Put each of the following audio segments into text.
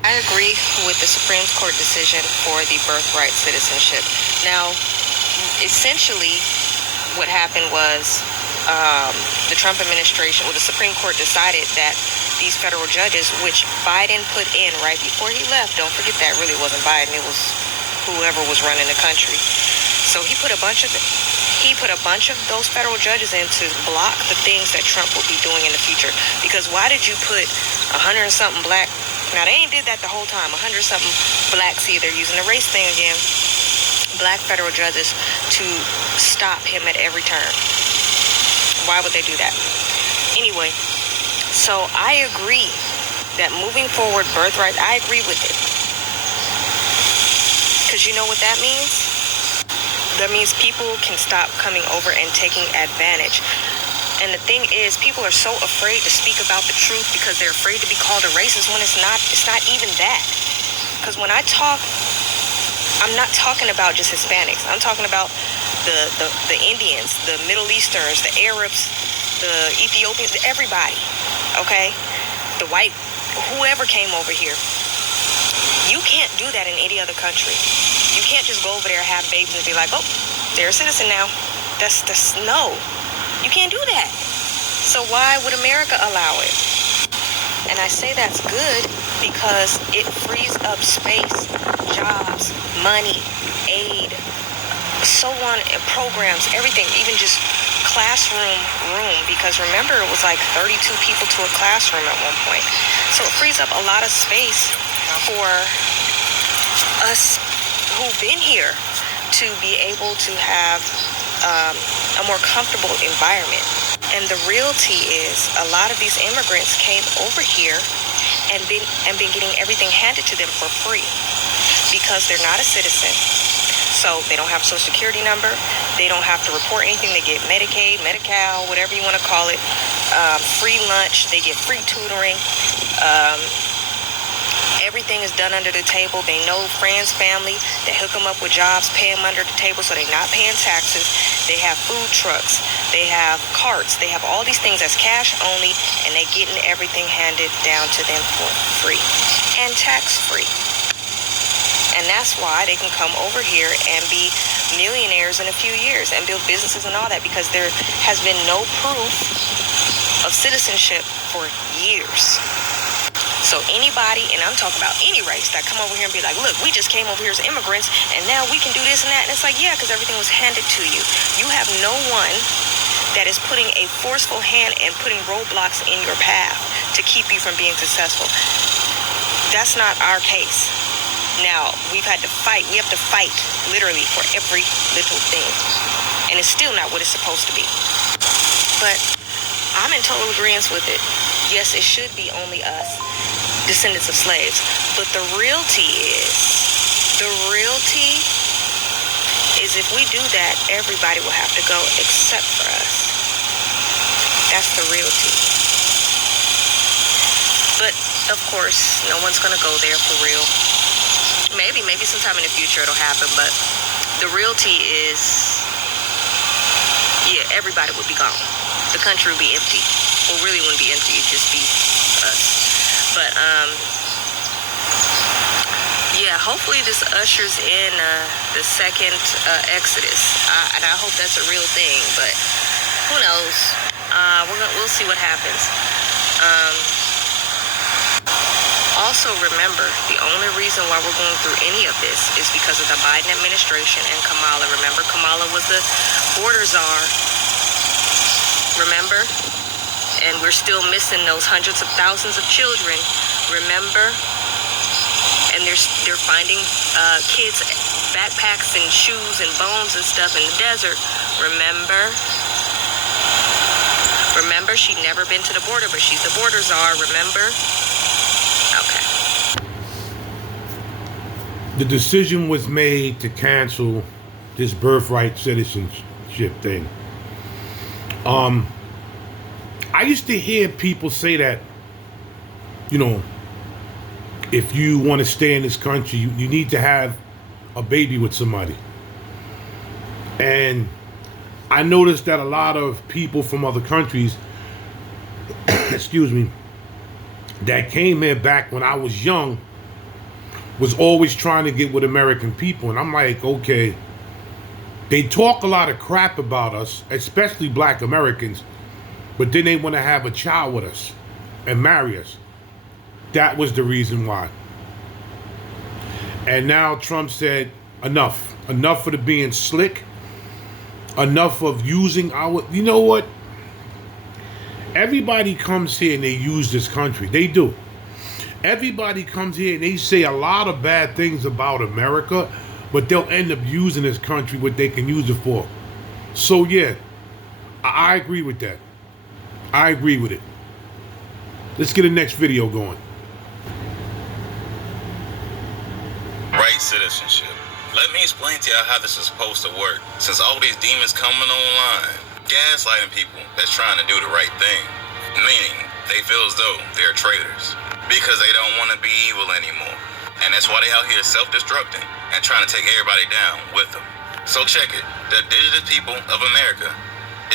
I agree with the Supreme Court decision for the birthright citizenship. Now, essentially, what happened was the Trump administration, the Supreme Court decided that these federal judges, which Biden put in right before he left, don't forget that really wasn't Biden, it was whoever was running the country. So he put a bunch of those federal judges in to block the things that Trump will be doing in the future. Because why did you put 100 and something black? Now they ain't did that the whole time. 100 something black. See, they're using the race thing again. Black federal judges to stop him at every turn. Why would they do that? Anyway, so I agree that moving forward, birthright, I agree with it. Because you know what that means? That means people can stop coming over and taking advantage. And the thing is, people are so afraid to speak about the truth because they're afraid to be called a racist when it's not even that. Because when I talk, I'm not talking about just Hispanics. I'm talking about the Indians, the Middle Easterns, the Arabs, the Ethiopians, everybody, okay? The white, whoever came over here. You can't do that in any other country. You can't just go over there, have babies, and be like, oh, they're a citizen now. That's no. You can't do that. So why would America allow it? And I say that's good because it frees up space, jobs, money, aid, so on, programs, everything, even just classroom room. Because remember, it was like 32 people to a classroom at one point. So it frees up a lot of space for us who've been here to be able to have a more comfortable environment. And the reality is a lot of these immigrants came over here and been getting everything handed to them for free because they're not a citizen. So they don't have a social security number. They don't have to report anything. They get Medicaid, Medi-Cal, whatever you want to call it. Free lunch. They get free tutoring. Everything is done under the table. They know friends, family. They hook them up with jobs, pay them under the table so they're not paying taxes. They have food trucks. They have carts. They have all these things that's cash only, and they getting everything handed down to them for free and tax-free. And that's why they can come over here and be millionaires in a few years and build businesses and all that, because there has been no proof of citizenship for years. So anybody, and I'm talking about any race, that come over here and be like, look, we just came over here as immigrants and now we can do this and that. And it's like, yeah, because everything was handed to you. You have no one that is putting a forceful hand and putting roadblocks in your path to keep you from being successful. That's not our case. Now, we've had to fight. We have to fight literally for every little thing. And it's still not what it's supposed to be. But I'm in total agreement with it. Yes, it should be only us, descendants of slaves. But the reality is if we do that, everybody will have to go except for us. That's the reality. But, of course, no one's going to go there for real. Maybe sometime in the future it'll happen, but the reality is, yeah, everybody would be gone. The country would be empty. Well, really wouldn't be empty, it'd just be us. But, yeah, hopefully this ushers in the second Exodus. And I hope that's a real thing, but who knows? We'll see what happens. Also remember, the only reason why we're going through any of this is because of the Biden administration and Kamala. Remember, Kamala was the border czar. Remember? And we're still missing those hundreds of thousands of children. Remember? And they're finding kids' backpacks and shoes and bones and stuff in the desert. Remember? Remember, she'd never been to the border, but she's the border czar. Remember? Okay. The decision was made to cancel this birthright citizenship thing. I used to hear people say that, you know, if you want to stay in this country, you need to have a baby with somebody. And I noticed that a lot of people from other countries, excuse me, that came here back when I was young, was always trying to get with American people. And I'm like, okay, they talk a lot of crap about us, especially black Americans, but then they want to have a child with us and marry us. That was the reason why. And now Trump said, enough. Enough of the being slick. Enough of using our... You know what? Everybody comes here and they use this country. They do. Everybody comes here and they say a lot of bad things about America, but they'll end up using this country what they can use it for. So yeah, I agree with that. I agree with it. Let's get the next video going. Right citizenship. Let me explain to y'all how this is supposed to work. Since all these demons coming online, gaslighting people that's trying to do the right thing, meaning they feel as though they're traitors because they don't want to be evil anymore. And that's why they out here self-destructing and trying to take everybody down with them. So check it. The indigenous people of America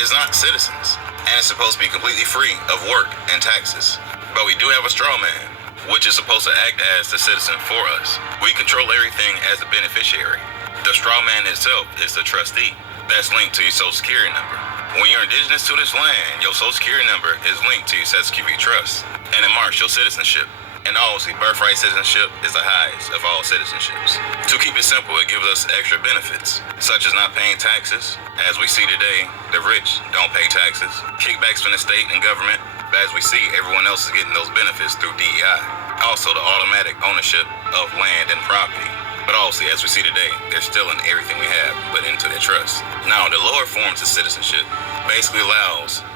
is not citizens, and it's supposed to be completely free of work and taxes. But we do have a straw man, which is supposed to act as the citizen for us. We control everything as the beneficiary. The straw man itself is the trustee that's linked to your Social Security number. When you're indigenous to this land, your Social Security number is linked to your Social Security trust, and it marks your citizenship. And obviously, birthright citizenship is the highest of all citizenships. To keep it simple, it gives us extra benefits, such as not paying taxes. As we see today, the rich don't pay taxes. Kickbacks from the state and government, but as we see, everyone else is getting those benefits through DEI. Also, the automatic ownership of land and property. But obviously, as we see today, they're stealing everything we have put into their trust. Now, the lower forms of citizenship basically allows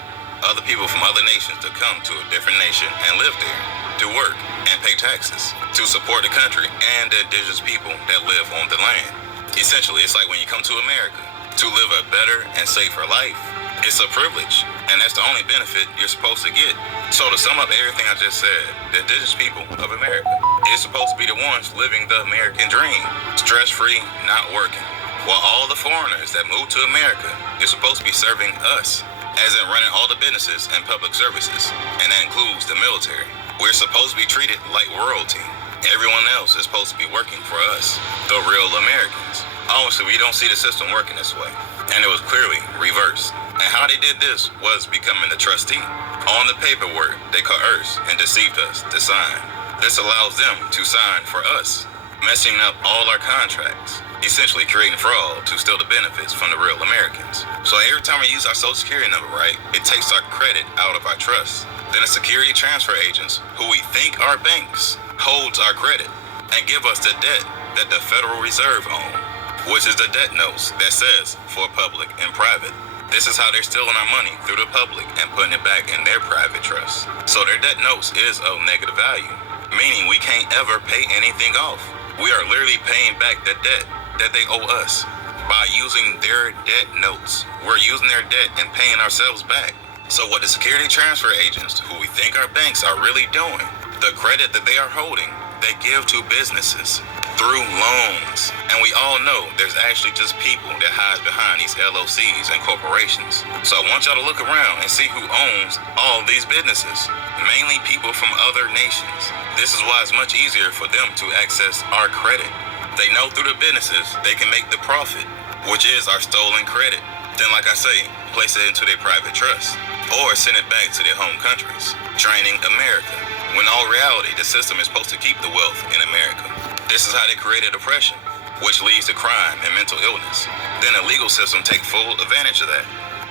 other people from other nations to come to a different nation and live there, to work and pay taxes, to support the country and the indigenous people that live on the land. Essentially, it's like when you come to America to live a better and safer life. It's a privilege, and that's the only benefit you're supposed to get. So to sum up everything I just said, the indigenous people of America is supposed to be the ones living the American dream, stress-free, not working. While all the foreigners that move to America is supposed to be serving us, as in running all the businesses and public services, and that includes the military. We're supposed to be treated like royalty. Everyone else is supposed to be working for us, the real Americans. Obviously, we don't see the system working this way, and it was clearly reversed. And how they did this was becoming the trustee. On the paperwork, they coerced and deceived us to sign. This allows them to sign for us, messing up all our contracts, essentially creating fraud to steal the benefits from the real Americans. So every time we use our Social Security number, right, it takes our credit out of our trust. Then the security transfer agents, who we think are banks, holds our credit and give us the debt that the Federal Reserve owns, which is the debt notes that says for public and private. This is how they're stealing our money through the public and putting it back in their private trust. So their debt notes is of negative value, meaning we can't ever pay anything off. We are literally paying back the debt that they owe us by using their debt notes. We're using their debt and paying ourselves back. So what the security transfer agents, who we think are banks, are really doing, the credit that they are holding, they give to businesses through loans. And we all know there's actually just people that hide behind these LLCs and corporations. So I want y'all to look around and see who owns all these businesses, mainly people from other nations. This is why it's much easier for them to access our credit. They know through the businesses they can make the profit, which is our stolen credit. Then, like I say, place it into their private trust or send it back to their home countries, draining America, when all reality the system is supposed to keep the wealth in America. This is how they created oppression, which leads to crime and mental illness. Then the legal system takes full advantage of that,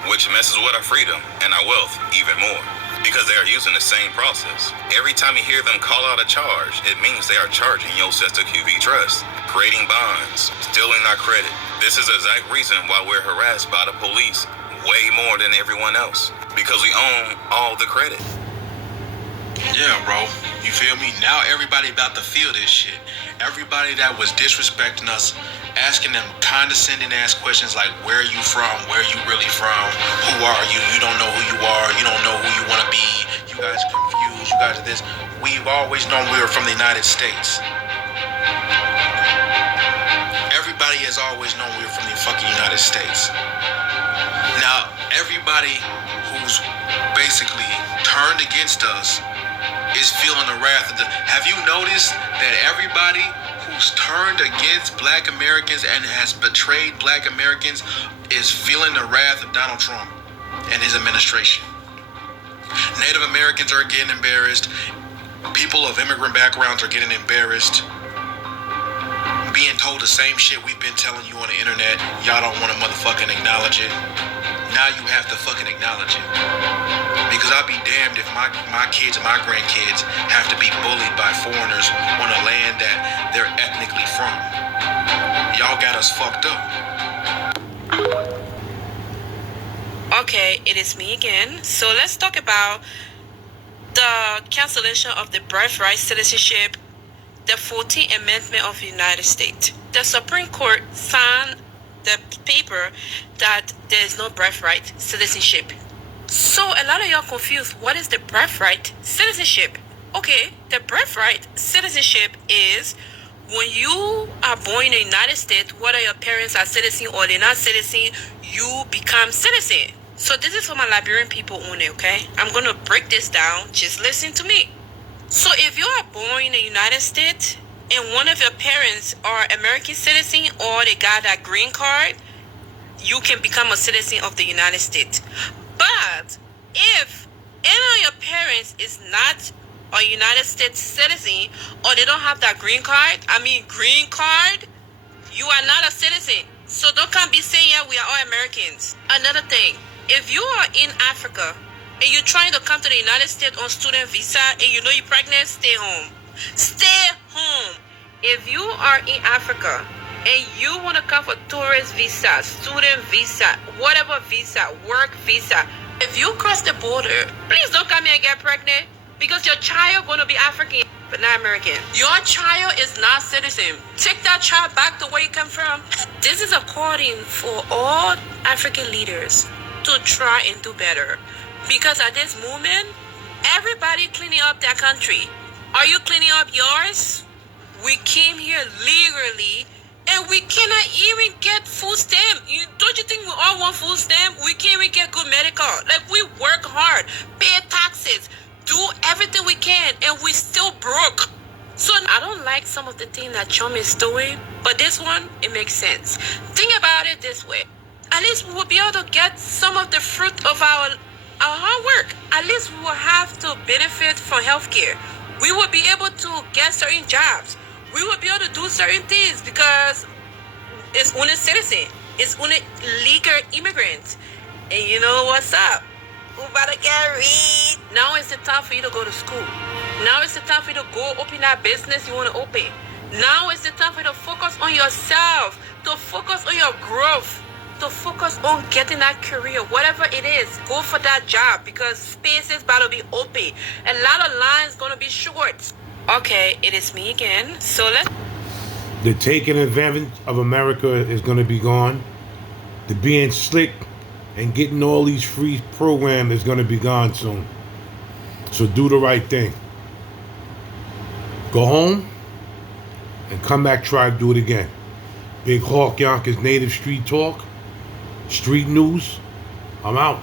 which messes with our freedom and our wealth even more, because they are using the same process. Every time you hear them call out a charge, it means they are charging your sister QV Trust, creating bonds, stealing our credit. This is the exact reason why we're harassed by the police way more than everyone else, because we own all the credit. Yeah, bro. You feel me? Now everybody about to feel this shit. Everybody that was disrespecting us, asking them condescending ass questions like, where are you from? Where are you really from? Who are you? You don't know who you are. You don't know who you want to be. You guys are confused. You guys are this. We've always known we were from the United States. Everybody has always known we were from the fucking United States. Now, everybody who's basically turned against us is feeling the wrath of the. Have you noticed that everybody who's turned against Black Americans and has betrayed Black Americans is feeling the wrath of Donald Trump and his administration? Native Americans are getting embarrassed. People of immigrant backgrounds are getting embarrassed. Being told the same shit we've been telling you on the internet. Y'all don't want to motherfucking acknowledge it. Now you have to fucking acknowledge it. Because I'll be damned if my kids and my grandkids have to be bullied by foreigners on a land that they're ethnically from. Y'all got us fucked up. Okay, it is me again. So let's talk about the cancellation of the birthright citizenship, the 14th Amendment of the United States. The Supreme Court signed the paper that there is no birthright citizenship. So a lot of y'all confused. What is the birthright citizenship? Okay, the birthright citizenship is when you are born in the United States, whether your parents are citizens or they're not citizens, you become citizen. So this is for my Liberian people only, okay? I'm going to break this down. Just listen to me. So if you are born in the United States and one of your parents are American citizen or they got that green card, you can become a citizen of the United States. But if any of your parents is not a United States citizen or they don't have that green card, you are not a citizen. So don't come be saying, yeah, we are all Americans. Another thing, if you are in Africa and you're trying to come to the United States on student visa and you know you're pregnant, stay home. Stay home. If you are in Africa and you want to come for tourist visa, student visa, whatever visa, work visa, if you cross the border, please don't come here and get pregnant because your child going to be African but not American. Your child is not citizen. Take that child back to where you come from. This is according for all African leaders to try and do better. Because at this moment, everybody cleaning up their country. Are you cleaning up yours? We came here legally and we cannot even get food stamp. Don't you think we all want food stamp? We can't even get good medical. Like, we work hard, pay taxes, do everything we can, and we still broke. So I don't like some of the things that Trump is doing, but this one, it makes sense. Think about it this way. At least we will be able to get some of the fruit of our hard work. At least we will have to benefit from healthcare. We will be able to get certain jobs. We will be able to do certain things because it's only citizen. It's only legal immigrant. And you know what's up? We about to get rich. Now is the time for you to go to school. Now is the time for you to go open that business you want to open. Now is the time for you to focus on yourself, to focus on your growth, to focus on getting that career, whatever it is. Go for that job because space is about to be open. A lot of lines going to be short. Okay, it is me again. So let's... The taking advantage of America is going to be gone. The being slick and getting all these free programs is going to be gone soon. So do the right thing. Go home and come back, try to do it again. Big Hawk Yonkers Native Street Talk, Street News. I'm out.